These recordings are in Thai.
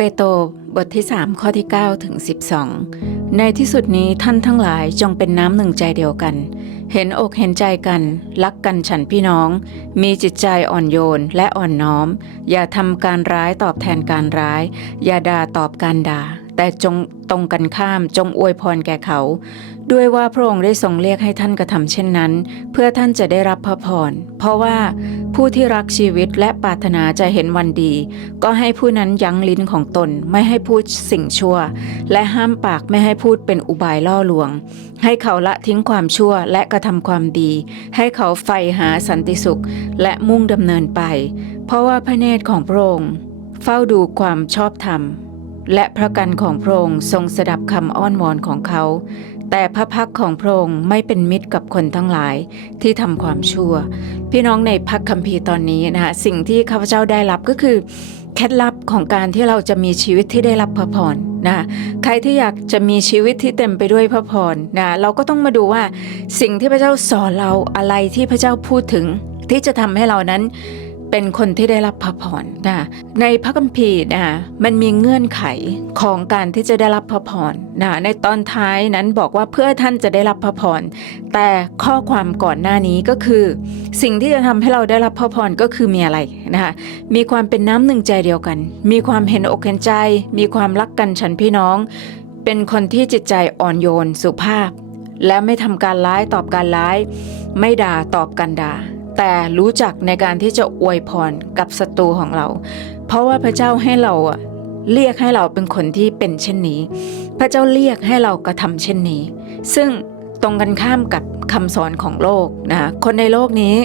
เปโตรบทที่ 3 ข้อที่ 9 ถึง 12 ในที่สุดนี้ท่านทั้งหลายจงเป็นน้ำหนึ่งใจเดียวกัน เห็นอกเห็นใจกัน รักกันฉันพี่น้อง มีจิตใจอ่อนโยนและอ่อนน้อม อย่าทำการร้ายตอบแทนการร้าย อย่าด่าตอบการด่า แต่จงตรงกันข้ามจงอวยพรแก่เขา ด้วยว่าพระองค์ได้ทรงเรียกให้ท่านกระทำเช่นนั้น เพื่อท่านจะได้รับพระพร เพราะว่าผู้ที่รักชีวิตและปรารถนาจะเห็นวันดี ก็ให้ผู้นั้นยั้งลิ้นของตนไม่ให้พูดสิ่งชั่ว และห้ามปากไม่ให้พูดเป็นอุบายล่อลวง ให้เขาละทิ้งความชั่วและกระทำความดี ให้เขาใฝ่หาสันติสุขและมุ่งดำเนินไป เพราะว่าพระเนตรของพระองค์เฝ้าดูความชอบธรรมและพระกันของพระองค์ทรงสดับคำอ้อนวอนของเขา แต่พระพักของพระองค์ไม่เป็นมิตรกับคนทั้งหลายที่ทำความชั่ว พี่น้องในพักคัมภีร์ตอนนี้นะคะสิ่งที่ข้าพเจ้าได้รับก็คือเคล็ดลับของการที่เราจะมีชีวิตที่ได้รับพระพรนะใครที่อยากจะมีชีวิตที่เต็มไปด้วยพระพรนะเราก็ต้องมาดูว่าสิ่งที่พระเจ้าสอนเราอะไรที่พระเจ้าพูดถึงที่จะทำให้เรานั้น เป็นคนที่ได้รับพระพรนะในพระคัมภีร์นะมันมีเงื่อนไขของการที่จะได้รับพระพรนะในตอนท้ายนั้นบอกว่าเพื่อท่านจะได้รับพระพรแต่ข้อความก่อนหน้านี้ก็คือ สิ่งที่จะทำให้เราได้รับพระพรก็คือมีอะไรนะคะมีความเป็นน้ำหนึ่งใจเดียวกัน มีความเห็นอกเห็นใจ มีความรักกันฉันพี่น้อง เป็นคนที่จิตใจอ่อนโยนสุภาพ และไม่ทำการร้ายตอบการร้าย ไม่ด่าตอบการด่า แต่รู้จักในการที่จะอวยพรกับศัตรูของเรา เพราะว่าพระเจ้าให้เราอะเรียกให้เราเป็นคนที่เป็นเช่นนี้ พระเจ้าเรียกให้เรากระทำเช่นนี้ ซึ่งตรงกันข้ามกับคำสอนของโลกนะคนในโลกนี้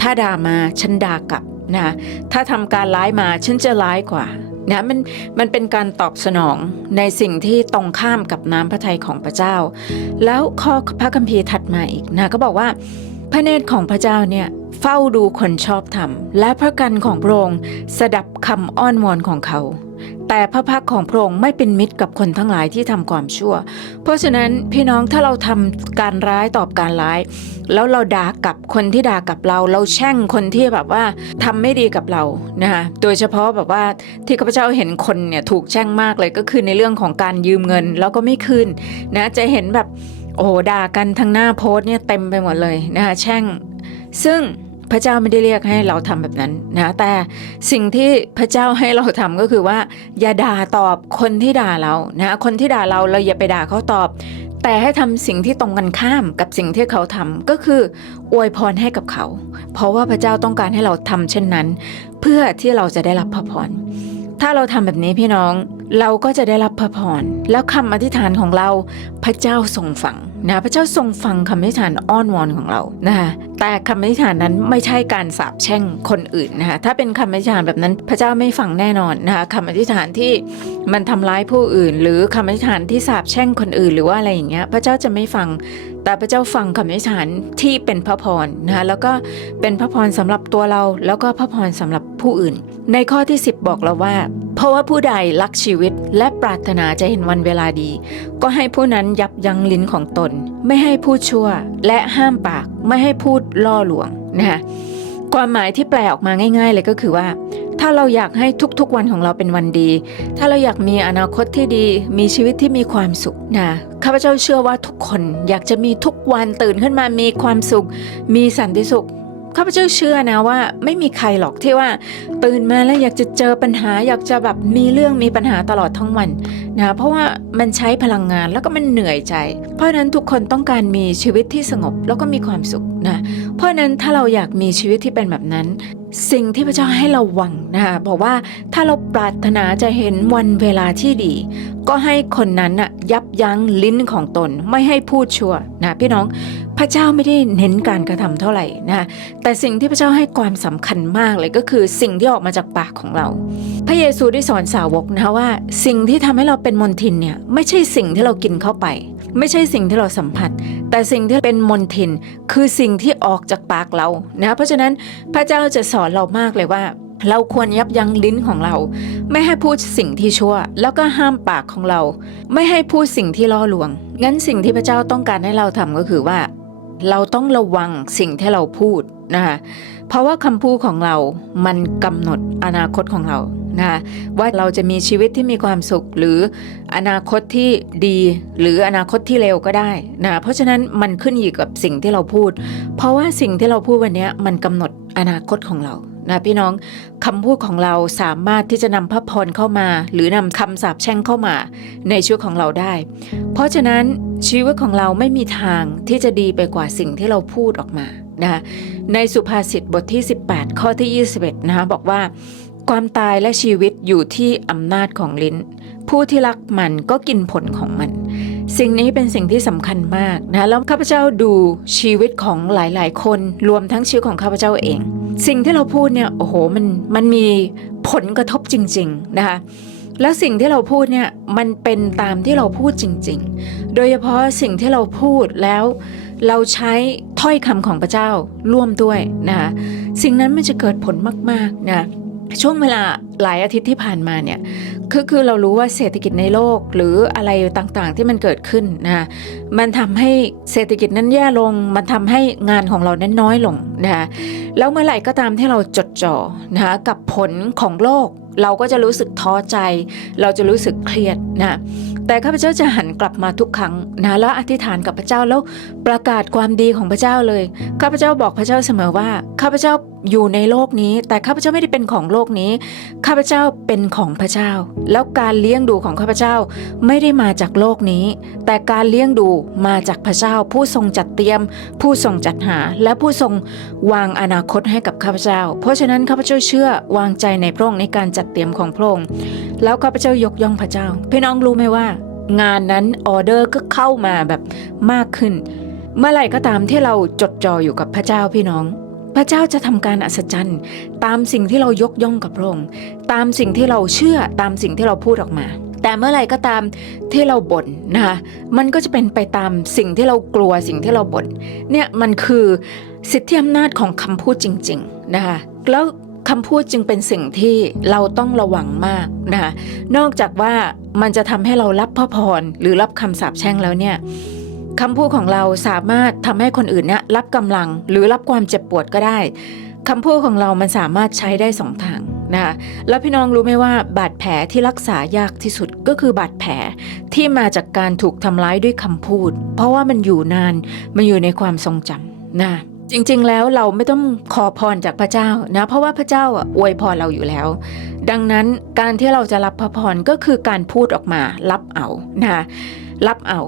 ถ้าด่ามาฉันด่ากลับนะถ้าทำการร้ายมาฉันจะร้ายกว่านะมันมันเป็นการตอบสนองในสิ่งที่ตรงข้ามกับน้ำพระทัยของพระเจ้า แล้วข้อพระคัมภีร์ถัดมาอีกนะก็บอกว่า พระเนตรของพระเจ้าเนี่ยเฝ้าดูคนชอบธรรม และพระกันของพระองค์สดับคำอ้อนวอนของเขา แต่พระพักของพระองค์ไม่เป็นมิตรกับคนทั้งหลายที่ทำความชั่ว เพราะฉะนั้นพี่น้องถ้าเราทำการร้ายตอบการร้าย แล้วเราด่ากับคนที่ด่ากับเรา เราแช่งคนที่แบบว่าทำไม่ดีกับเรานะคะโดยเฉพาะแบบว่าที่ข้าพเจ้าเห็นคนเนี่ยถูกแช่งมากเลยก็คือในเรื่องของการยืมเงินแล้วก็ไม่คืนนะจะเห็นแบบ โอ้โด่ากันทางหน้าโพสเนี่ยเต็มไปหมดเลยนะคะแช่ง ซึ่งพระเจ้าไม่ได้เรียกให้เราทำแบบนั้นนะแต่สิ่งที่พระเจ้าให้เราทำก็คือว่า อย่าด่าตอบคนที่ด่าเรานะคนที่ด่าเราเราอย่าไปด่าเขาตอบ แต่ให้ทำสิ่งที่ตรงกันข้ามกับสิ่งที่เขาทำก็คืออวยพรให้กับเขา เพราะว่าพระเจ้าต้องการให้เราทำเช่นนั้น เพื่อที่เราจะได้รับพระพร ถ้าเราทำแบบนี้พี่น้องเราก็จะได้รับพระพรแล้วคำอธิษฐานของเราพระเจ้าทรงฟังนะพระเจ้าทรงฟังคำอธิษฐานอ้อนวอนของเรานะคะแต่คำอธิษฐานนั้นไม่ใช่การสาปแช่งคนอื่นนะคะถ้าเป็นคำอธิษฐานแบบนั้นพระเจ้าไม่ฟังแน่นอนนะคะคำอธิษฐานที่มันทำร้ายผู้อื่น หรือคำอธิษฐานที่สาปแช่งคนอื่น หรือว่าอะไรอย่างเงี้ยพระเจ้าจะไม่ฟัง แต่พระเจ้าฟังคำอธิษฐานที่เป็นพระพรนะคะแล้วก็เป็นพระพรสำหรับตัวเรา แล้วก็พระพรสำหรับ ผู้อื่น ในข้อที่ 10 บอกเราว่า เพราะว่าผู้ใดรักชีวิตและปรารถนาจะเห็นวันเวลาดี ก็ให้ผู้นั้นยับยั้งลิ้นของตน ไม่ให้พูดชั่ว และห้ามปากไม่ให้พูดล่อลวงนะคะความหมายที่แปลออกมาง่าย ๆ เลยก็คือว่า ถ้าเราอยากให้ทุกๆวันของเราเป็นวันดี ถ้าเราอยากมีอนาคตที่ดี มีชีวิตที่มีความสุขนะข้าพเจ้าเชื่อว่าทุกคนอยากจะมีทุกวันตื่นขึ้นมามีความสุข มีสันติสุข ข้าพเจ้าเชื่อนะว่า ไม่มีใครหรอกที่ว่า ตื่นมาแล้วอยากจะเจอปัญหา อยากจะแบบมีเรื่องมีปัญหาตลอดทั้งวันนะเพราะว่ามันใช้พลังงานแล้วก็มันเหนื่อยใจ เพราะนั้นทุกคนต้องการมีชีวิตที่สงบแล้วก็มีความสุขนะเพราะนั้นถ้าเราอยากมีชีวิตที่เป็นแบบนั้น สิ่งที่พระเจ้าให้เราหวังนะคะบอกว่าถ้าเราปรารถนาจะเห็นวันเวลาที่ดี ก็ให้คนนั้นน่ะยับยั้งลิ้นของตนไม่ให้พูดชั่วนะพี่น้องพระเจ้าไม่ได้เน้นการกระทำเท่าไหร่นะแต่สิ่งที่พระเจ้าให้ความสำคัญมากเลยก็คือสิ่งที่ออกมาจากปากของเรา พระเยซูได้สอนสาวกนะคะว่า สิ่งที่ทำให้เราเป็นมนทินเนี่ยไม่ใช่สิ่งที่เรากินเข้าไป ไม่ใช่สิ่งที่เราสัมผัส แต่สิ่งที่เป็นมนทินคือสิ่งที่ออกจากปากเรานะเพราะฉะนั้นพระเจ้าจะสอนเรามากเลยว่า เราควรยับยั้งลิ้นของเรา ไม่ให้พูดสิ่งที่ชั่ว แล้วก็ห้ามปากของเรา ไม่ให้พูดสิ่งที่ล่อลวง งั้นสิ่งที่พระเจ้าต้องการให้เราทำก็คือว่า เราต้องระวังสิ่งที่เราพูดนะคะเพราะว่าคำพูดของเรามันกำหนดอนาคตของเรา นะว่าเราจะมีชีวิตที่มีความสุข หรืออนาคตที่ดี หรืออนาคตที่เลวก็ได้นะเพราะฉะนั้นมันขึ้นอยู่กับสิ่งที่เราพูด เพราะว่าสิ่งที่เราพูดวันนี้มันกำหนดอนาคตของเรานะพี่น้องคำพูดของเราสามารถที่จะนำพระพรเข้ามา หรือนำคำสาปแช่งเข้ามาในชีวิตของเราได้ เพราะฉะนั้นชีวิตของเราไม่มีทางที่จะดีไปกว่าสิ่งที่เราพูดออกมานะคะในสุภาษิตบทที่ 18 ข้อที่ 21 นะคะบอกว่า ความตายและชีวิตอยู่ที่อำนาจของลิ้น ผู้ที่รักมันก็กินผลของมัน สิ่งนี้เป็นสิ่งที่สำคัญมากนะแล้วข้าพเจ้าดูชีวิตของหลาย ๆ คนรวมทั้งชีวิตของข้าพเจ้าเอง สิ่งที่เราพูดเนี่ยโอ้โหมันมันมีผลกระทบจริง ๆ นะคะแล้วสิ่งที่เราพูดเนี่ยมันเป็นตามที่เราพูดจริง ๆ โดยเฉพาะสิ่งที่เราพูดแล้ว เราใช้ถ้อยคำของพระเจ้าร่วมด้วยนะคะสิ่งนั้นมันจะเกิดผลมากๆนะ ช่วงเวลาหลายอาทิตย์ที่ผ่านมาเนี่ยคือคือเรารู้ว่าเศรษฐกิจในโลกหรืออะไรต่างๆที่มันเกิดขึ้นนะมันทำให้เศรษฐกิจนั้นแย่ลง มันทำให้งานของเรานั้นน้อยลงนะคะแล้วเมื่อไหร่ก็ตามที่เราจดจ่อนะคะกับผลของโลก เราก็จะรู้สึกท้อใจ เราจะรู้สึกเครียดนะแต่ข้าพเจ้าจะหันกลับมาทุกครั้งนะแล้วอธิษฐานกับพระเจ้าแล้วประกาศความดีของพระเจ้าเลยข้าพเจ้าบอกพระเจ้าเสมอว่าข้าพเจ้า อยู่ในโลกนี้ แต่ข้าพเจ้าไม่ได้เป็นของโลกนี้ ข้าพเจ้าเป็นของพระเจ้า แล้วการเลี้ยงดูของข้าพเจ้าไม่ได้มาจากโลกนี้ แต่การเลี้ยงดูมาจากพระเจ้า ผู้ทรงจัดเตรียม ผู้ทรงจัดหา และผู้ทรงวางอนาคตให้กับข้าพเจ้า เพราะฉะนั้นข้าพเจ้าเชื่อวางใจในพระองค์ในการจัดเตรียมของพระองค์แล้วข้าพเจ้ายกย่องพระเจ้าพี่น้องรู้ไหมว่า งานนั้นออเดอร์ก็เข้ามาแบบมากขึ้น เมื่อไหร่ก็ตามที่เราจดจ่ออยู่กับพระเจ้าพี่น้อง พระเจ้าจะทำการอัศจรรย์ ตามสิ่งที่เรายกย่องกับพระองค์ตามสิ่งที่เราเชื่อตามสิ่งที่เราพูดออกมา แต่เมื่อไรก็ตามที่เราบ่นนะคะมันก็จะเป็นไปตามสิ่งที่เรากลัวสิ่งที่เราบ่นเนี่ยมันคือสิทธิอำนาจของคำพูดจริงๆนะคะแล้วคำพูดจึงเป็นสิ่งที่เราต้องระวังมากนะคะนอกจากว่ามันจะทำให้เรารับพระพรหรือรับคำสาปแช่งแล้วเนี่ย คำพูดของเราสามารถทำให้คนอื่นเนี่ยรับกำลังหรือรับความเจ็บปวดก็ได้คำพูดของเรามันสามารถใช้ได้สองทางนะคะแล้วพี่น้องรู้ไหมว่าบาดแผลที่รักษายากที่สุดก็คือบาดแผลที่มาจากการถูกทำร้ายด้วยคำพูด เพราะว่ามันอยู่นานมันอยู่ในความทรงจำนะจริงๆ แล้วเราไม่ต้องขอพรจากพระเจ้านะเพราะว่าพระเจ้าอะอวยพรเราอยู่แล้ว ดังนั้นการที่เราจะรับพระพรก็คือการพูดออกมารับเอานะ รับเอา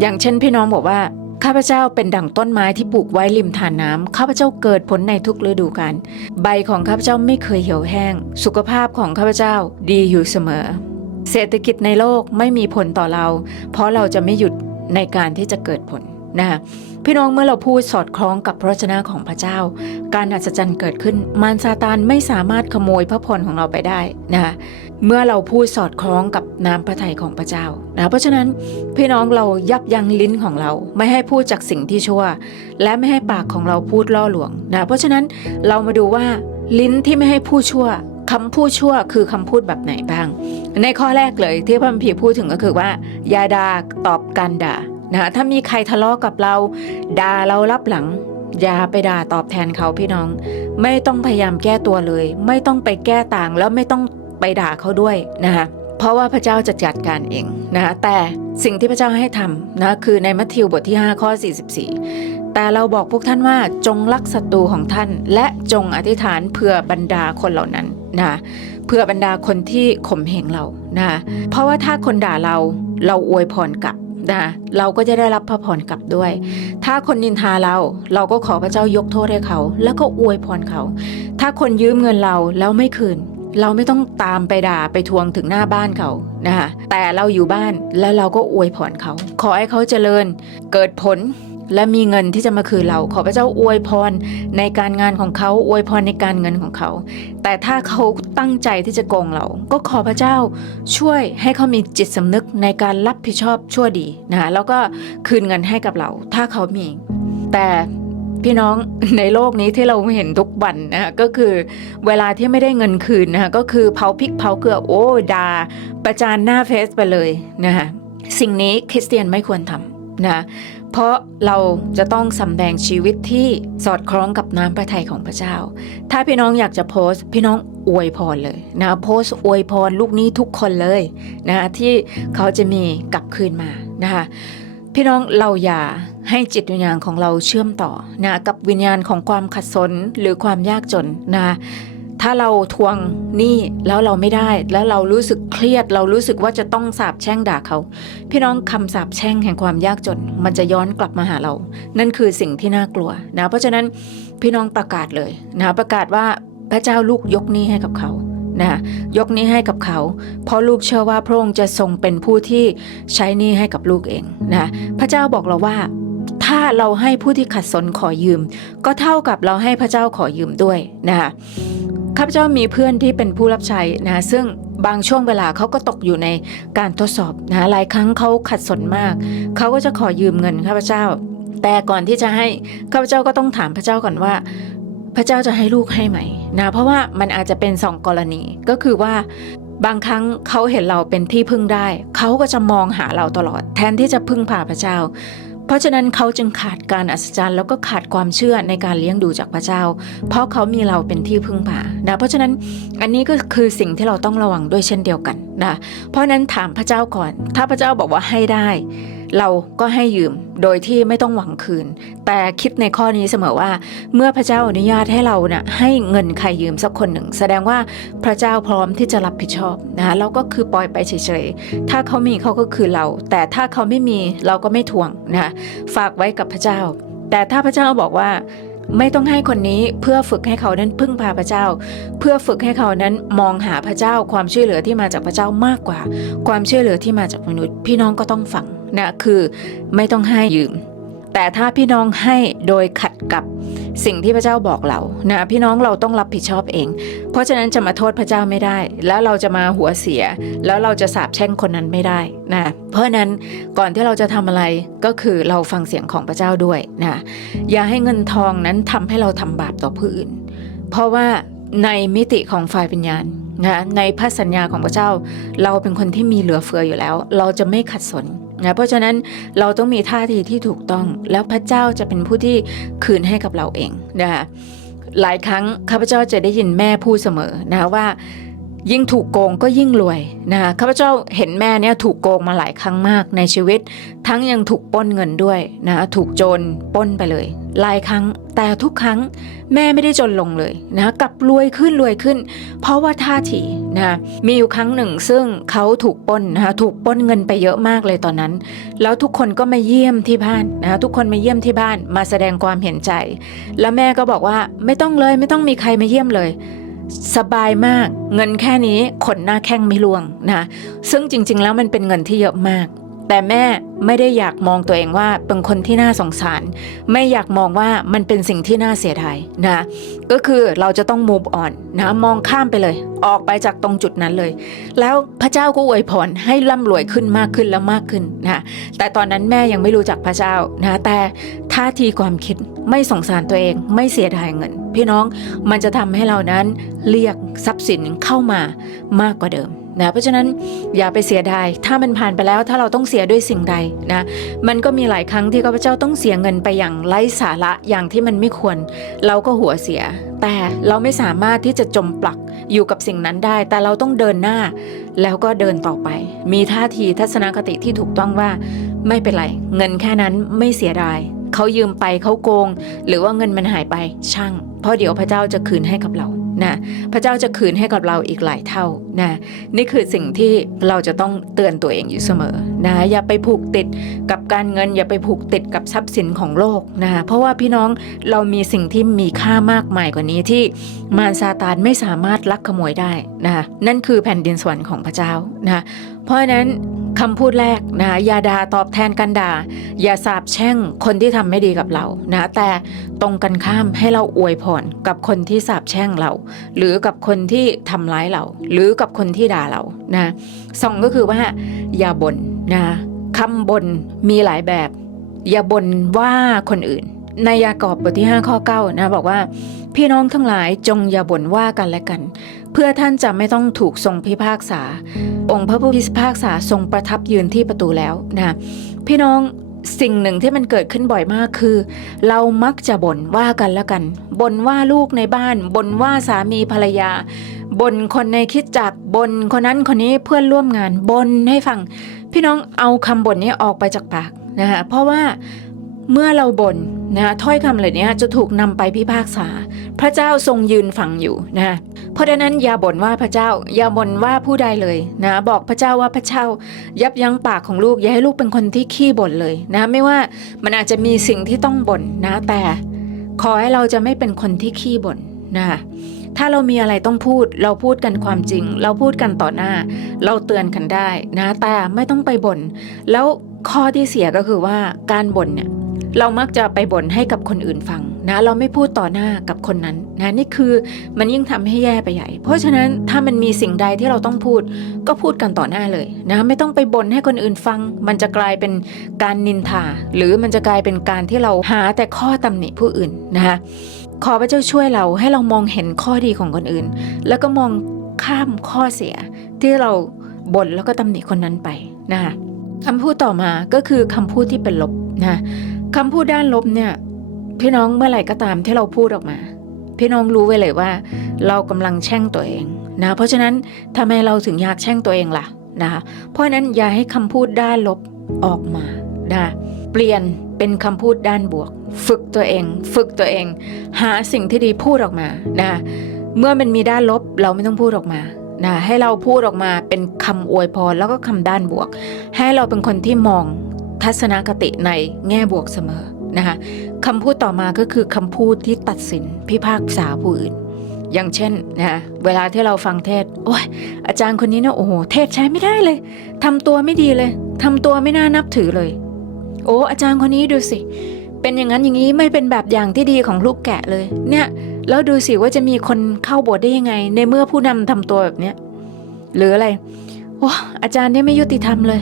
อย่างเช่นพี่น้องบอกว่าข้าพเจ้าเป็นดั่งต้นไม้ที่ปลูกไว้ริมทานน้ำข้าพเจ้าเกิดผลในทุกฤดูกาลใบของข้าพเจ้าไม่เคยเหี่ยวแห้ง สุขภาพของข้าพเจ้าดีอยู่เสมอ เศรษฐกิจในโลกไม่มีผลต่อเรา เพราะเราจะไม่หยุดในการที่จะเกิดผล นะคะพี่น้องเมื่อเราพูดสอดคล้องกับพระวจนะของพระเจ้า การอัศจรรย์เกิดขึ้น มารซาตานไม่สามารถขโมยพระพรของเราไปได้นะคะเมื่อเราพูดสอดคล้องกับน้ำพระทัยของพระเจ้านะเพราะฉะนั้นพี่น้องเรายับยั้งลิ้นของเรา ไม่ให้พูดจากสิ่งที่ชั่ว และไม่ให้ปากของเราพูดล่อลวงนะเพราะฉะนั้นเรามาดูว่าลิ้นที่ไม่ให้พูดชั่วคำพูดชั่วคือคำพูดแบบไหนบ้าง ในข้อแรกเลยที่พระมภีพูดถึงก็คือว่าอย่าด่าตอบการด่า นะถ้ามีใครทะเลาะกับเราด่าเรารับหลัง อย่าไปด่าตอบแทนเขาพี่น้อง ไม่ต้องพยายามแก้ตัวเลย ไม่ต้องไปแก้ต่างแล้วไม่ต้องไปด่าเขาด้วยนะคะเพราะว่าพระเจ้าจะจัดการเองนะคะแต่สิ่งที่พระเจ้าให้ทำนะคือในมัทธิวบทที่ 5 ข้อ 44 แต่เราบอกพวกท่านว่าจงรักศัตรูของท่าน และจงอธิษฐานเพื่อบรรดาคนเหล่านั้นนะเพื่อบรรดาคนที่ข่มเหงเรานะเพราะว่าถ้าคนด่าเราเราอวยพรกลับ นะเราก็จะได้รับพระพรกลับด้วย ถ้าคนนินทาเราเราก็ขอพระเจ้ายกโทษให้เขา แล้วก็อวยพรเขา ถ้าคนยืมเงินเราแล้วไม่คืน เราไม่ต้องตามไปด่าไปทวงถึงหน้าบ้านเขานะคะแต่เราอยู่บ้านแล้วเราก็อวยพรเขา ขอให้เขาเจริญเกิดผล และมีเงินที่จะมาคืนเรา ขอพระเจ้าอวยพรในการงานของเขาอวยพรในการเงินของเขา แต่ถ้าเขาตั้งใจที่จะโกงเรา ก็ขอพระเจ้าช่วยให้เขามีจิตสำนึกในการรับผิดชอบชั่วดีนะคะแล้วก็คืนเงินให้กับเรา ถ้าเขามี แต่พี่น้องในโลกนี้ที่เราเห็นทุกวันนะคะก็คือเวลาที่ไม่ได้เงินคืนนะคะก็คือเผาพริกเผาเกลือโอ้ดาประจานหน้าเฟซไปเลยนะคะสิ่งนี้คริสเตียนไม่ควรทำนะ เพราะเราจะต้องสำแดงชีวิตที่สอดคล้องกับน้ำพระทัยของพระเจ้า ถ้าพี่น้องอยากจะโพสต์พี่น้องอวยพรเลยนะโพสต์อวยพรลูกนี้ทุกคนเลยนะที่เขาจะมีกลับคืนมานะคะพี่น้องเราอย่าให้จิตวิญญาณของเราเชื่อมต่อนะกับวิญญาณของความขัดสนหรือความยากจนนะ ถ้าเราทวงหนี้แล้วเราไม่ได้ แล้วเรารู้สึกเครียด เรารู้สึกว่าจะต้องสาบแช่งด่าเขา พี่น้องคำสาปแช่งแห่งความยากจน มันจะย้อนกลับมาหาเรา นั่นคือสิ่งที่น่ากลัวนะเพราะฉะนั้นพี่น้องประกาศเลยนะประกาศว่าพระเจ้าลูกยกหนี้ให้กับเขานะยกหนี้ให้กับเขา เพราะลูกเชื่อว่าพระองค์จะทรงเป็นผู้ที่ใช้หนี้ให้กับลูกเองนะพระเจ้าบอกเราว่า ถ้าเราให้ผู้ที่ขัดสนขอยืม ก็เท่ากับเราให้พระเจ้าขอยืมด้วยนะคะ ข้าพเจ้ามีเพื่อนที่เป็นผู้รับใช้นะซึ่งบางช่วงเวลาเขาก็ตกอยู่ในการทดสอบนะหลายครั้งเขาขัดสนมาก เขาก็จะขอยืมเงินข้าพเจ้า แต่ก่อนที่จะให้ข้าพเจ้าก็ต้องถามพระเจ้าก่อนว่า พระเจ้าจะให้ลูกให้ไหมนะเพราะว่ามันอาจจะเป็นสองกรณีก็คือว่าบางครั้งเขาเห็นเราเป็นที่พึ่งได้ เขาก็จะมองหาเราตลอด แทนที่จะพึ่งพาพระเจ้า เพราะฉะนั้นเขาจึงขาดการอัศจรรย์แล้วก็ขาดความเชื่อในการเลี้ยงดูจากพระเจ้า เพราะเขามีเราเป็นที่พึ่งพานะเพราะฉะนั้นอันนี้ก็คือสิ่งที่เราต้องระวังด้วยเช่นเดียวกันนะเพราะฉะนั้นถามพระเจ้าก่อน ถ้าพระเจ้าบอกว่าให้ได้ เราก็ให้ยืมโดยที่ไม่ต้องหวังคืน แต่คิดในข้อนี้เสมอว่า เมื่อพระเจ้าอนุญาตให้เราเนะ่ะให้เงินใครยืมสักคนหนึ่ง แสดงว่าพระเจ้าพร้อมที่จะรับผิดชอบนะคะเราก็คือปล่อยไปเฉยๆถ้าเขามีเขาก็คือเรา แต่ถ้าเขาไม่มีเราก็ไม่ทวงนะคะฝากไว้กับพระเจ้า แต่ถ้าพระเจ้าบอกว่าไม่ต้องให้คนนี้เพื่อฝึกให้เขานั้นพึ่งพาพระเจ้า เพื่อฝึกให้เขานั้นมองหาพระเจ้า ความช่วยเหลือที่มาจากพระเจ้ามากกว่า ความช่วยเหลือที่มาจากมนุษย์ พี่น้องก็ต้องฟัง นะคือไม่ต้องให้ยืม แต่ถ้าพี่น้องให้โดยขัดกับสิ่งที่พระเจ้าบอกเรานะพี่น้องเราต้องรับผิดชอบเอง เพราะฉะนั้นจะมาโทษพระเจ้าไม่ได้ แล้วเราจะมาหัวเสีย แล้วเราจะสาปแช่งคนนั้นไม่ได้นะเพราะนั้นก่อนที่เราจะทำอะไรก็คือเราฟังเสียงของพระเจ้าด้วยนะอย่าให้เงินทองนั้นทำให้เราทำบาปต่อผู้อื่น เพราะว่าในมิติของฝ่ายวิญญาณนะในพระสัญญาของพระเจ้า เราเป็นคนที่มีเหลือเฟืออยู่แล้ว เราจะไม่ขัดสน นะเพราะฉะนั้นเราต้องมีท่าทีที่ถูกต้อง แล้วพระเจ้าจะเป็นผู้ที่คืนให้กับเราเองนะคะหลายครั้งข้าพเจ้าจะได้ยินแม่พูดเสมอนะว่า ยิ่งถูกโกงก็ยิ่งรวยนะคะข้าพเจ้าเห็นแม่เนี่ยถูกโกงมาหลายครั้งมากในชีวิต ทั้งยังถูกป้นเงินด้วยนะถูกโจรป้นไปเลยหลายครั้งแต่ทุกครั้งแม่ไม่ได้จนลงเลยนะกลับรวยขึ้นรวยขึ้น เพราะว่าท่าทีนะมีอยู่ครั้งหนึ่งซึ่งเขาถูกป้นนะคะถูกป้นเงินไปเยอะมากเลยตอนนั้น แล้วทุกคนก็มาเยี่ยมที่บ้านนะคะทุกคนมาเยี่ยมที่บ้านมาแสดงความเห็นใจ แล้วแม่ก็บอกว่าไม่ต้องเลยไม่ต้องมีใครมาเยี่ยมเลย สบายมากเงินแค่นี้ขนหน้าแข้งไม่ล่วงนะซึ่งจริง ๆ แล้วมันเป็นเงินที่เยอะมาก แต่แม่ไม่ได้อยากมองตัวเองว่าเป็นคนที่น่าสงสาร ไม่อยากมองว่ามันเป็นสิ่งที่น่าเสียดายนะก็คือเราจะต้อง move on นะมองข้ามไปเลย ออกไปจากตรงจุดนั้นเลย แล้วพระเจ้าก็อวยพรให้ร่ำรวยขึ้นมากขึ้นแล้วมากขึ้นนะแต่ตอนนั้นแม่ยังไม่รู้จักพระเจ้านะแต่ท่าทีความคิดไม่สงสารตัวเองไม่เสียดายเงิน พี่น้องมันจะทำให้เรานั้นเรียกทรัพย์สินเข้ามามากกว่าเดิมนะเพราะฉะนั้นอย่าไปเสียดายถ้ามันผ่านไปแล้วถ้าเราต้องเสียด้วยสิ่งใดนะมันก็มีหลายครั้งที่ข้าพเจ้าต้องเสียเงินไปอย่างไร้สาระอย่างที่มันไม่ควร เราก็หัวเสีย แต่เราไม่สามารถที่จะจมปลักอยู่กับสิ่งนั้นได้ แต่เราต้องเดินหน้า แล้วก็เดินต่อไป มีท่าทีทัศนคติที่ถูกต้องว่า ไม่เป็นไร เงินแค่นั้นไม่เสียดาย เขายืมไปเขาโกง หรือว่าเงินมันหายไปช่าง เพราะเดี๋ยวพระเจ้าจะคืนให้กับเรานะพระเจ้าจะคืนให้กับเราอีกหลายเท่านะนี่คือสิ่งที่เราจะต้องเตือนตัวเองอยู่เสมอนะอย่าไปผูกติดกับการเงิน อย่าไปผูกติดกับทรัพย์สินของโลกนะเพราะว่าพี่น้องเรามีสิ่งที่มีค่ามากมายกว่านี้ที่มารซาตานไม่สามารถลักขโมยได้นะนั่นคือแผ่นดินสวรรค์ของพระเจ้านะ เพราะนั้นคำพูดแรกนะอย่าด่าตอบแทนกันด่า อย่าสาบแช่งคนที่ทำไม่ดีกับเรานะแต่ตรงกันข้ามให้เราอวยพรกับคนที่สาบแช่งเรา หรือกับคนที่ทำร้ายเรา หรือกับคนที่ด่าเรานะสองก็คือว่า อย่าบ่นนะคำบ่นมีหลายแบบ อย่าบ่นว่าคนอื่น ในยากอบบทที่ 5 ข้อ9นะบอกว่า พี่น้องทั้งหลายจงอย่าบ่นว่ากันและกัน เพื่อท่านจะไม่ต้องถูกทรงพิพากษา องค์พระผู้พิพากษาทรงประทับยืนที่ประตูแล้วนะพี่น้องสิ่งหนึ่งที่มันเกิดขึ้นบ่อยมากคือ เรามักจะบ่นว่ากันแล้วกันบ่นว่าลูกในบ้านบ่นว่าสามีภรรยาบ่นคนในคิดจักบ่นคนนั้นคนนี้เพื่อนร่วมงานบ่นให้ฟัง พี่น้องเอาคำบ่นนี้ออกไปจากปากนะคะเพราะว่าเมื่อเราบ่นนะถ้อยคำเหล่านี้จะถูกนำไปพิพากษา พระเจ้าทรงยืนฟังอยู่นะเพราะฉะนั้นอย่าบ่นว่าพระเจ้าอย่าบ่นว่าผู้ใดเลยนะบอกพระเจ้าว่าพระเจ้า ยับยั้งปากของลูกอย่าให้ลูกเป็นคนที่ขี้บ่นเลยนะไม่ว่ามันอาจจะมีสิ่งที่ต้องบ่นนะแต่ ขอให้เราจะไม่เป็นคนที่ขี้บ่นนะถ้าเรามีอะไรต้องพูดเราพูดกันความจริง เราพูดกันต่อหน้า เราเตือนกันได้นะแต่ไม่ต้องไปบ่นแล้วข้อที่เสียก็คือว่าการบ่นเนี่ยเรามักจะไปบ่นให้กับคนอื่นฟัง นะเราไม่พูดต่อหน้ากับคนนั้นนะนี่คือมันยิ่งทำให้แย่ไปใหญ่ เพราะฉะนั้นถ้ามันมีสิ่งใดที่เราต้องพูด ก็พูดกันต่อหน้าเลยนะไม่ต้องไปบ่นให้คนอื่นฟัง มันจะกลายเป็นการนินทา หรือมันจะกลายเป็นการที่เราหาแต่ข้อตำหนิผู้อื่นนะคะขอพระเจ้าช่วยเราให้เรามองเห็นข้อดีของคนอื่น แล้วก็มองข้ามข้อเสียที่เราบ่นแล้วก็ตำหนิคนนั้นไปนะคะคำพูดต่อมาก็คือคำพูดที่เป็นลบนะคำพูดด้านลบเนี่ย พี่น้องเมื่อไหร่ก็ตามที่เราพูดออกมา พี่น้องรู้ไว้เลยว่า เรากำลังแช่งตัวเองนะ เพราะฉะนั้นทำไมเราถึงอยากแช่งตัวเองล่ะนะคะเพราะฉะนั้นอย่าให้คำพูดด้านลบออกมานะเปลี่ยนเป็นคำพูดด้านบวก ฝึกตัวเอง ฝึกตัวเอง หาสิ่งที่ดีพูดออกมานะเมื่อมันมีด้านลบเราไม่ต้องพูดออกมานะให้เราพูดออกมาเป็นคำอวยพรแล้วก็คำด้านบวก ให้เราเป็นคนที่มองทัศนคติในแง่บวกเสมอ นะคะคำพูดต่อมาก็คือคำพูดที่ตัดสินพิพากษาผู้อื่น อย่างเช่นนะเวลาที่เราฟังเทศโอ้ยอาจารย์คนนี้นะโอ้โหเทศใช้ไม่ได้เลยทำตัวไม่ดีเลยทำตัวไม่น่านับถือเลย โอ้อาจารย์คนนี้ดูสิ เป็นอย่างนั้นอย่างนี้ไม่เป็นแบบอย่างที่ดีของลูกแกะเลย เนี่ยแล้วดูสิว่าจะมีคนเข้าโบสถ์ได้ยังไง ในเมื่อผู้นำทำตัวแบบเนี้ยหรืออะไรโอ้อาจารย์เนี่ยไม่ยุติธรรมเลย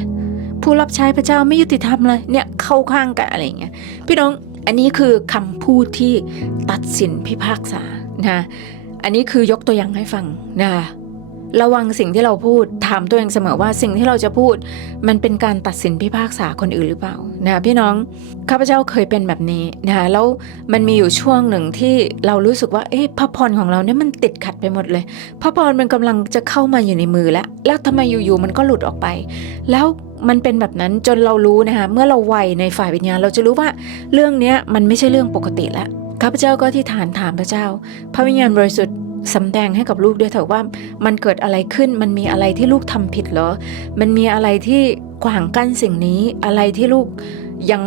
ผู้รับใช้พระเจ้าไม่ยุติธรรมเลยเนี่ยเข้าข้างกันอะไรอย่างเงี้ยพี่น้องอันนี้คือคำพูดที่ตัดสินพิพากษานะอันนี้คือยกตัวอย่างให้ฟังนะระวังสิ่งที่เราพูดถามตัวเองเสมอว่าสิ่งที่เราจะพูด มันเป็นการตัดสินพิพากษาคนอื่นหรือเปล่านะพี่น้องข้าพเจ้าเคยเป็นแบบนี้นะคะแล้วมันมีอยู่ช่วงหนึ่งที่เรารู้สึกว่าเอ๊ะพระพรของเราเนี่ยมันติดขัดไปหมดเลย พระพรมันกำลังจะเข้ามาอยู่ในมือแล้ว แล้วทำไมอยู่ๆมันก็หลุดออกไป แล้ว มันเป็นแบบนั้นจนเรารู้นะคะเมื่อเราไวในฝ่ายวิญญาณเราจะรู้ว่าเรื่องนี้มันไม่ใช่เรื่องปกติแล้วข้าพเจ้าก็ที่ฐานถามพระเจ้า พระวิญญาณบริสุทธิ์สำแดงให้กับลูกด้วยเถอะว่ามันเกิดอะไรขึ้นมันมีอะไรที่ลูกทำผิดเหรอ มันมีอะไรที่ขวางกั้นสิ่งนี้อะไรที่ลูกยัง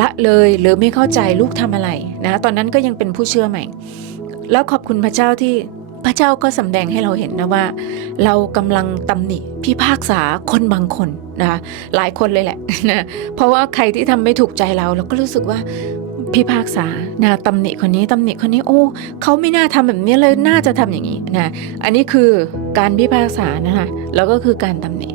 ละเลยหรือไม่เข้าใจลูกทำอะไรนะตอนนั้นก็ยังเป็นผู้เชื่อใหม่ แล้วขอบคุณพระเจ้าที่ พระเจ้าก็สำแดงให้เราเห็นนะว่า เรากำลังตำหนิพิพากษาคนบางคนนะคะหลายคนเลยแหละนะเพราะว่าใครที่ทำไม่ถูกใจเราเราก็รู้สึกว่าพิพากษานะตำหนิคนนี้ตำหนิคนนี้โอ้เขาไม่น่าทำแบบนี้เลยน่าจะทำอย่างนี้นะอันนี้คือการพิพากษานะคะแล้วก็คือการตำหนิ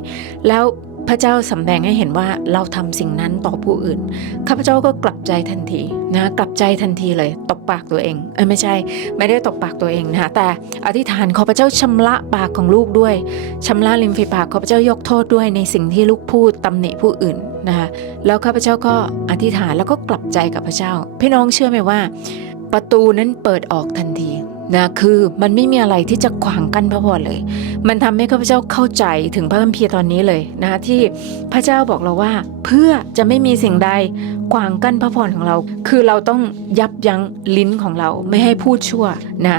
แล้ว พระเจ้าสำแดงให้เห็นว่าเราทำสิ่งนั้นต่อผู้อื่น ข้าพเจ้าก็กลับใจทันทีนะกลับใจทันทีเลยตบปากตัวเองเออไม่ใช่ ไม่ได้ตบปากตัวเองนะแต่อธิษฐานขอพระเจ้าชำระปากของลูกด้วยชำระริมฝีปากขอพระเจ้ายกโทษด้วยในสิ่งที่ลูกพูดตำหนิผู้อื่นนะคะแล้วข้าพเจ้าก็อธิษฐานแล้วก็กลับใจกับพระเจ้า พี่น้องเชื่อไหมว่า ประตูนั้นเปิดออกทันที นะคือมันไม่มีอะไรที่จะขวางกั้นพระพรเลย มันทำให้ข้าพเจ้าเข้าใจถึงพระคัมภีร์ตอนนี้เลยนะที่พระเจ้าบอกเราว่า เพื่อจะไม่มีสิ่งใดขวางกั้นพระพรของเรา คือเราต้องยับยั้งลิ้นของเราไม่ให้พูดชั่วนะ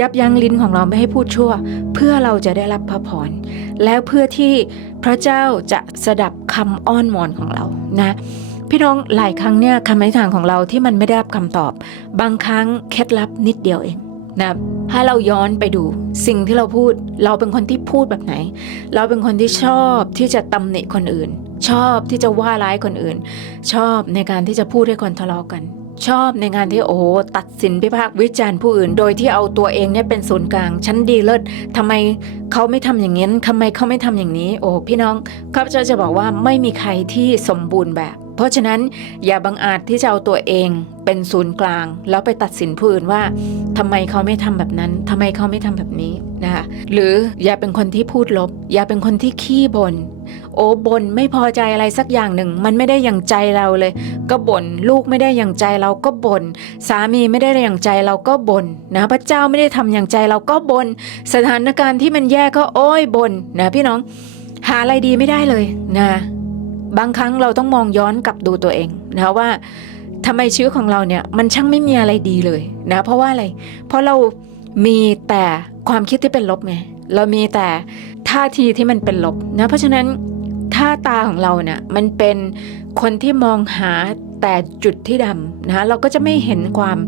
ยับยั้งลิ้นของเราไม่ให้พูดชั่ว เพื่อเราจะได้รับพระพรแล้วเพื่อที่พระเจ้าจะสดับคำอ้อนวอนของเรานะพี่น้องหลายครั้งเนี่ยคำอธิษฐานของเราที่มันไม่ได้รับคำตอบ บางครั้งเคล็ดลับนิดเดียวเอง นะให้เราย้อนไปดูสิ่งที่เราพูด เราเป็นคนที่พูดแบบไหน เราเป็นคนที่ชอบที่จะตำหนิคนอื่น ชอบที่จะว่าร้ายคนอื่น ชอบในการที่จะพูดให้คนทะเลาะกัน ชอบในงานที่โอ้ตัดสินพิพากวิจารณ์ผู้อื่น โดยที่เอาตัวเองเนี่ยเป็นศูนย์กลางฉันดีเลิศทำไมเขาไม่ทำอย่างนี้ทำไมเขาไม่ทำอย่างนี้ โอ้พี่น้องข้าพเจ้าจะบอกว่าไม่มีใครที่สมบูรณ์แบบ เพราะฉะนั้นอย่าบังอาจที่จะเอาตัวเองเป็นศูนย์กลาง แล้วไปตัดสินผู้อื่นว่าทำไมเขาไม่ทำแบบนั้นทำไมเขาไม่ทำแบบนี้นะคะหรืออย่าเป็นคนที่พูดลบ อย่าเป็นคนที่ขี้บน่นโอ้บนไม่พอใจอะไรสักอย่างหนึ่ง มันไม่ได้อย่างใจเราเลย ก็บ่นลูกไม่ได้อย่างใจเราก็บ่นสามีไม่ได้อย่างใจเราก็บ่นนะพระเจ้าไม่ได้ทำอย่างใจเราก็บ่นสถานการณ์ที่มันแย่ก็โอ้ยบ่นนะพี่น้องหาอะไรดีไม่ได้เลยนะ บางครั้งเราต้องมองย้อนกลับดูตัวเองนะว่าทำไมชีวิตของเราเนี่ยมันช่างไม่มีอะไรดีเลยนะเพราะว่าอะไรเพราะเรามีแต่ความคิดที่เป็นลบไงเรามีแต่ท่าทีที่มันเป็นลบนะเพราะฉะนั้นท่าตาของเราเนี่ยมันเป็นคนที่มองหาแต่จุดที่ดำนะเราก็จะไม่เห็นความ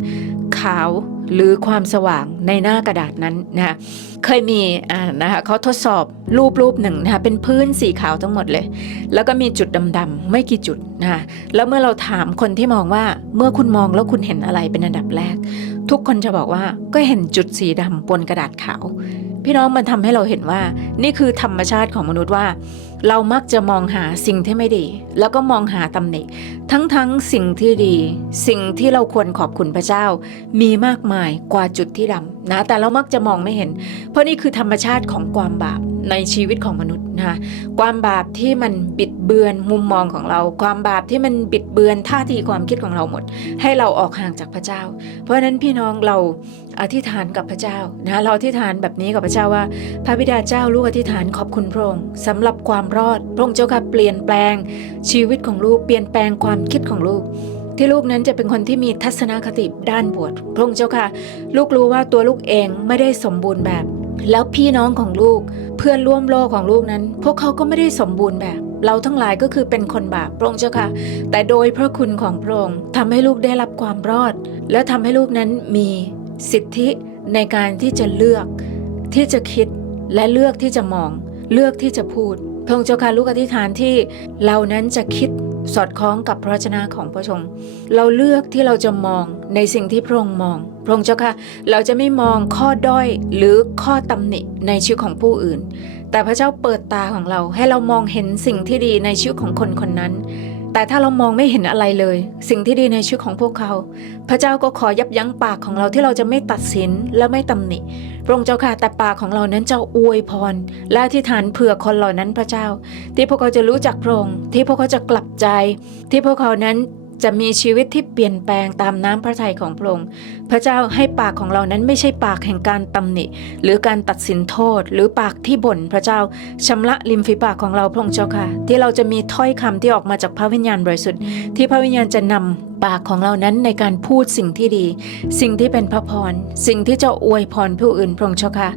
ขาวหรือความสว่างในหน้ากระดาษนั้นนะคะเคยมีอ่านะคะเขาทดสอบรูปรูปหนึ่งนะคะเป็นพื้นสีขาวทั้งหมดเลย แล้วก็มีจุดดำๆไม่กี่จุดนะคะแล้วเมื่อเราถามคนที่มองว่าเมื่อคุณมองแล้วคุณเห็นอะไรเป็นอันดับแรก ทุกคนจะบอกว่าก็เห็นจุดสีดำบนกระดาษขาว พี่น้องมันทำให้เราเห็นว่า นี่คือธรรมชาติของมนุษย์ว่า เรามักจะมองหาสิ่งที่ไม่ดี แล้วก็มองหาตำหนิ ทั้งๆสิ่งที่ดี สิ่งที่เราควรขอบคุณพระเจ้า มีมากมายกว่าจุดที่ดำ นะแต่เรามักจะมองไม่เห็น เพราะนี่คือธรรมชาติของความบาปในชีวิตของมนุษย์นะคะความบาปที่มันบิดเบือนมุมมองของเรา ความบาปที่มันบิดเบือนท่าทีความคิดของเราหมด ให้เราออกห่างจากพระเจ้า เพราะฉะนั้นพี่น้องเราอธิษฐานกับพระเจ้านะเราอธิษฐานแบบนี้กับพระเจ้าว่า พระบิดาเจ้าลูกอธิษฐานขอบคุณพระองค์สำหรับความรอดพระองค์เจ้าค่ะเปลี่ยนแปลงชีวิตของลูกเปลี่ยนแปลงความคิดของลูก ที่ลูกนั้นจะเป็นคนที่มีทัศนคติด้านบวชพระองค์เจ้าค่ะ ลูกรู้ว่าตัวลูกเองไม่ได้สมบูรณ์แบบ แล้วพี่น้องของลูกเพื่อนร่วมโลกของลูกนั้น พวกเขาก็ไม่ได้สมบูรณ์แบบ เราทั้งหลายก็คือเป็นคนบาปพระองค์เจ้าค่ะ แต่โดยพระคุณของพระองค์ทำให้ลูกได้รับความรอด และทำให้ลูกนั้นมีสิทธิในการที่จะเลือกที่จะคิดและเลือกที่จะมอง เลือกที่จะพูด พระองค์เจ้าค่ะลูกอธิษฐานที่เรานั้นจะคิดสอดคล้องกับพระวจนะของพระองค์เราเลือกที่เราจะมองในสิ่งที่พระองค์มอง พระองค์เจ้าค่ะ เราจะไม่มองข้อด้อยหรือข้อตำหนิในชีวิตของผู้อื่น แต่พระเจ้าเปิดตาของเราให้เรามองเห็นสิ่งที่ดีในชีวิตของคนคนนั้น แต่ถ้าเรามองไม่เห็นอะไรเลย สิ่งที่ดีในชีวิตของพวกเขา พระเจ้าก็ขอยับยั้งปากของเราที่เราจะไม่ตัดสินและไม่ตำหนิ พระองค์เจ้าค่ะแต่ปากของเรานั้นจะอวยพร และอธิษฐานเผื่อคนเหล่านั้นพระเจ้า ที่พวกเขาจะรู้จักพระองค์ที่พวกเขาจะกลับใจ ที่พวกเขานั้นจะมีชีวิตที่เปลี่ยนแปลงตามน้ำพระทัยของพระองค์ พระเจ้าให้ปากของเรานั้นไม่ใช่ปากแห่งการตำหนิ หรือการตัดสินโทษ หรือปากที่บ่นพระเจ้าชำระริมฝีปากของเราพระองค์เจ้าค่ะ ที่เราจะมีถ้อยคำที่ออกมาจากพระวิญญาณบริสุทธิ์ที่พระวิญญาณจะนำปากของเรานั้นในการพูดสิ่งที่ดี สิ่งที่เป็นพระพร สิ่งที่จะอวยพรผู้อื่นพระองค์เจ้าค่ะ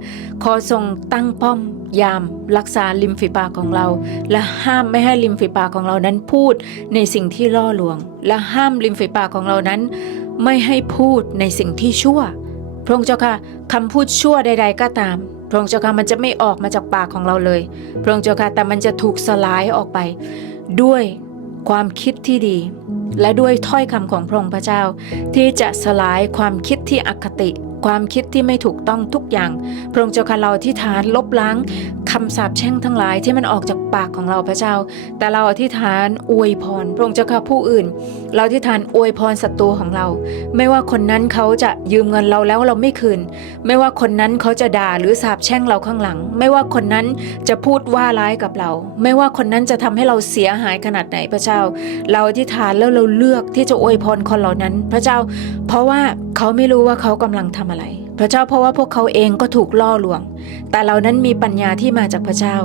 ขอทรงตั้งป้อมยามรักษาริมฝีปากของเรา และห้ามไม่ให้ริมฝีปากของเรานั้นพูดในสิ่งที่ล่อลวง และห้ามริมฝีปากของเรานั้น ไม่ให้พูดในสิ่งที่ชั่ว พระองค์เจ้าค่ะคำพูดชั่วใด ๆ ก็ตามพระองค์เจ้าค่ะมันจะไม่ออกมาจากปากของเราเลย พระองค์เจ้าค่ะแต่มันจะถูกสลายออกไป ด้วยความคิดที่ดี และด้วยถ้อยคำของพระองค์พระเจ้าที่จะสลายความคิดที่อคติ ความคิดที่ไม่ถูกต้องทุกอย่าง พระองค์เจ้าค่ะเราที่ฐานลบล้างคำสาปแช่งทั้งหลายที่มันออกจากปากของเราพระเจ้า แต่เราอธิษฐานอวยพร พระองค์เจ้าค่ะผู้อื่น เราอธิษฐานอวยพรศัตรูของเรา ไม่ว่าคนนั้นเขาจะยืมเงินเราแล้วเราไม่คืน ไม่ว่าคนนั้นเขาจะด่าหรือสาปแช่งเราข้างหลัง ไม่ว่าคนนั้นจะพูดว่าร้ายกับเรา ไม่ว่าคนนั้นจะทำให้เราเสียหายขนาดไหนพระเจ้า เราอธิษฐานแล้วเราเลือกที่จะอวยพรคนเหล่านั้น พระเจ้า เพราะว่าเขาไม่รู้ว่าเขากำลังทำอะไร พระเจ้าเพราะว่าพวกเขาเองก็ถูกล่อลวง แต่เรานั้นมีปัญญาที่มาจากพระเจ้า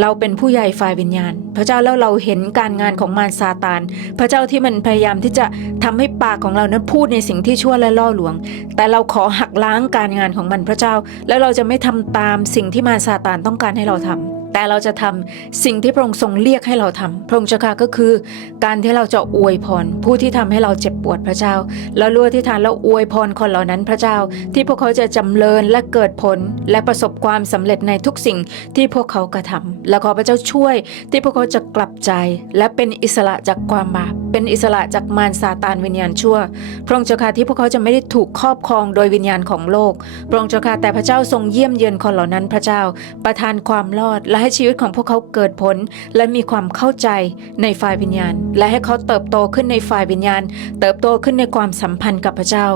เราเป็นผู้ใหญ่ฝ่ายวิญญาณ พระเจ้าแล้วเราเห็นการงานของมารซาตาน พระเจ้าที่มันพยายามที่จะทำให้ปากของเรานั้นพูดในสิ่งที่ชั่วและล่อลวง แต่เราขอหักล้างการงานของมันพระเจ้า แล้วเราจะไม่ทำตามสิ่งที่มารซาตานต้องการให้เราทำ แต่เราจะทำสิ่งที่พระองค์ทรงเรียกให้เราทำพระองค์เจ้าค่ะก็คือ การที่เราจะอวยพร ผู้ที่ทำให้เราเจ็บปวดพระเจ้า แล้วรู้ที่ทานแล้วอวยพรคนเหล่านั้นพระเจ้า ที่พวกเขาจะจำเริญและเกิดผลและประสบความสำเร็จในทุกสิ่งที่พวกเขากระทำและขอพระเจ้าช่วยที่พวกเขาจะกลับใจ และเป็นอิสระจากความบาปเป็นอิสระจากมารซาตานวิญญาณชั่ว พระองค์เจ้าค่ะที่พวกเขาจะไม่ได้ถูกครอบครองโดยวิญญาณของโลก พระองค์เจ้าค่ะแต่พระเจ้าทรงเยี่ยมเยือนคนเหล่านั้นพระเจ้า ประทานความรอดและให้ชีวิตของพวกเขาเกิดผล และมีความเข้าใจในฝ่ายวิญญาณ และให้เขาเติบโตขึ้นในฝ่ายวิญญาณ เติบโตขึ้นในความสัมพันธ์กับพระเจ้า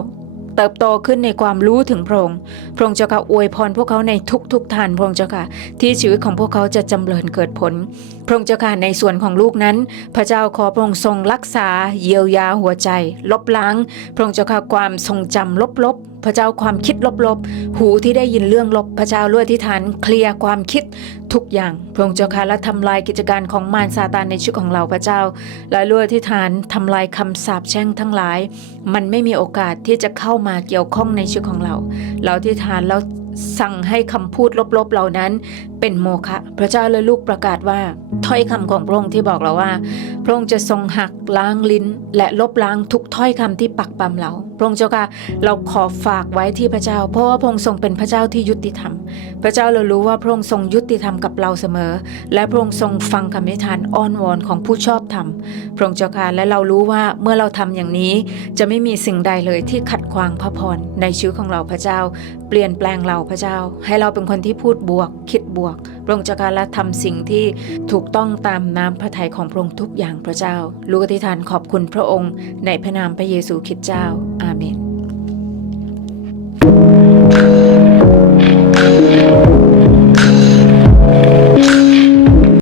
เติบโตขึ้นในความรู้ถึงพระองค์พระองค์เจ้าค่ะอวยพรพวกเขาในทุกๆทานพระองค์เจ้าค่ะที่ชีวิตของพวกเขาจะจำเริญเกิดผล พระองค์เจ้าค่ะในส่วนของลูกนั้น พระเจ้าขอพระองค์ทรงรักษา เยียวยาหัวใจ ลบล้าง พระองค์เจ้าค่ะความทรงจำลบๆ พระเจ้าความคิดลบๆ หูที่ได้ยินเรื่องลบ พระเจ้าลื่อที่ฐานเคลียร์ความคิดทุกอย่าง พระองค์เจ้าค่ะและทำลายกิจการของมารซาตานในชีวิตของเราพระเจ้า และลื่อที่ฐานทำลายคำสาปแช่งทั้งหลาย มันไม่มีโอกาสที่จะเข้ามาเกี่ยวข้องในชีวิตของเรา เราที่ฐานแล้วสั่งให้คำพูดลบๆเหล่านั้น เป็นโมฆะพระเจ้าและลูกประกาศว่าถ้อยคำของพระองค์ที่บอกเราว่า พระองค์จะทรงหักล้างลิ้น และลบล้างทุกถ้อยคำที่ปักปำเรา พระองค์เจ้าค่ะเราขอฝากไว้ที่พระเจ้า เพราะว่าพระองค์ทรงเป็นพระเจ้าที่ยุติธรรม พระเจ้าเรารู้ว่าพระองค์ทรงยุติธรรมกับเราเสมอ และพระองค์ทรงฟังคำนิทานอ้อนวอนของผู้ชอบธรรม พระองค์เจ้าค่ะและเรารู้ว่าเมื่อเราทำอย่างนี้ จะไม่มีสิ่งใดเลยที่ขัดขวางพระพรในชีวิตของเราพระเจ้า เปลี่ยนแปลงเราพระเจ้า ให้เราเป็นคนที่พูดบวก คิดบวกกพระองค์เจ้าค่ะและทำสิ่งที่ถูกต้องตามน้ำพระทัยของพระองค์ทุกอย่างพระเจ้า ลูกอธิษฐานขอบคุณพระองค์ ในพระนามพระเยซูคริสต์เจ้า อาเมน